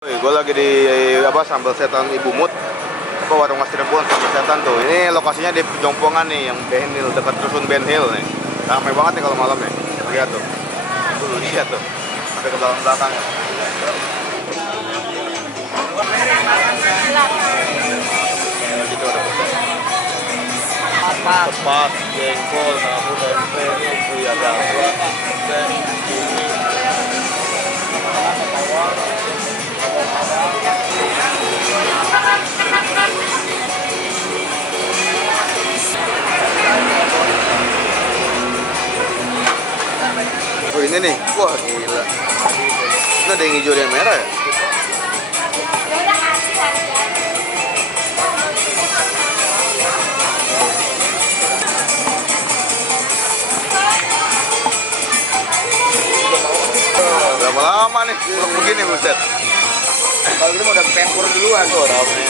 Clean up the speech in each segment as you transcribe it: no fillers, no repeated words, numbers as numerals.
Gue lagi di sambal setan Ibu Mut, warung Mas Cirebon sambal setan tuh. Ini lokasinya di Pejompongan nih, yang Ben Hill, dekat Rusun Ben Hill nih. Ramai banget nih kalau malam nih. Lihat tuh, lihat tuh, sampai ke belakang. Gitu ada tepat, jengkol, tahu, tempe, iya gangga, ini nih, wah gila. Ini ada yang hijau dan merah ya? Berapa lama nih belum begini buset? Kalau gini mau udah pempur duluan tuh ramai.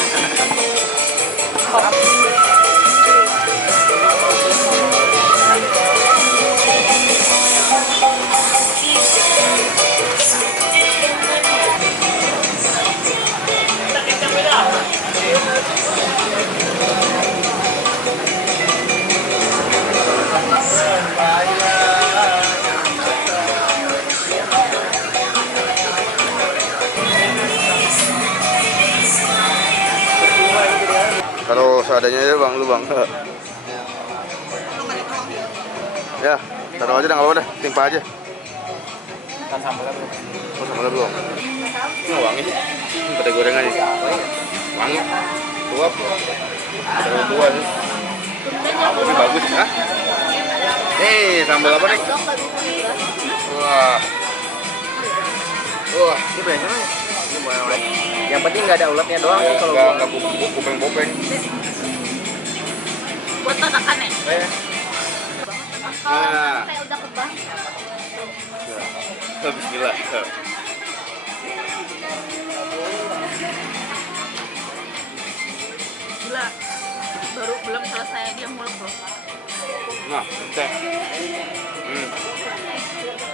Kalau seadanya aja bang, lu bang. Ya, taruh aja dah, nggak apa-apa dah, timpa aja. Kan sambalnya belum. Oh, sambalnya belum. Ini wangi sih. Ini pada gorengan nih. Wangi. Tuap. Terlalu tua sih. Ini bagus, ah. Nih, sambal apa nih? Wah. Wah, Ini biasanya yang penting nggak ada ulatnya doang sih kalau nggak bopeng-bopeng. Buat masakan ya? Nah. Saya udah kebang. Bismillah. Gila. Belum selesai dia mulek loh. Nah, teh.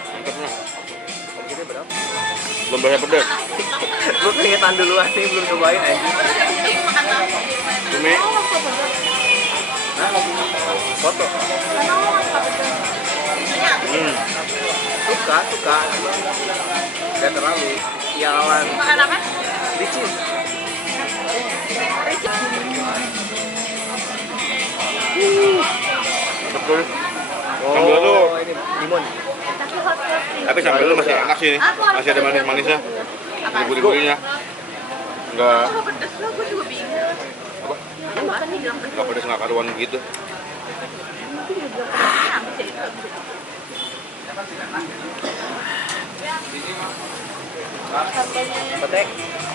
Mantapnya. Harganya berapa? Belum banyak pedas. Gue keringetan duluan nih, belum cobain aja. Cumi. Nah, foto. Suka. Gak terlalu. Yang lawan Makan apa? licin. Betul. Sambal tuh. Oh, ini limun. Tapi sambal lu masih enak sih. Masih ada manis-manisnya. Ada gurih-gurihnya. Enggak Oh, pedes lah, gue juga bingung. apa? Makan nih bilang pedes. Enggak pedas, enggak karuan gitu. Nanti juga bilang pedesnya habis ya itu. Petek.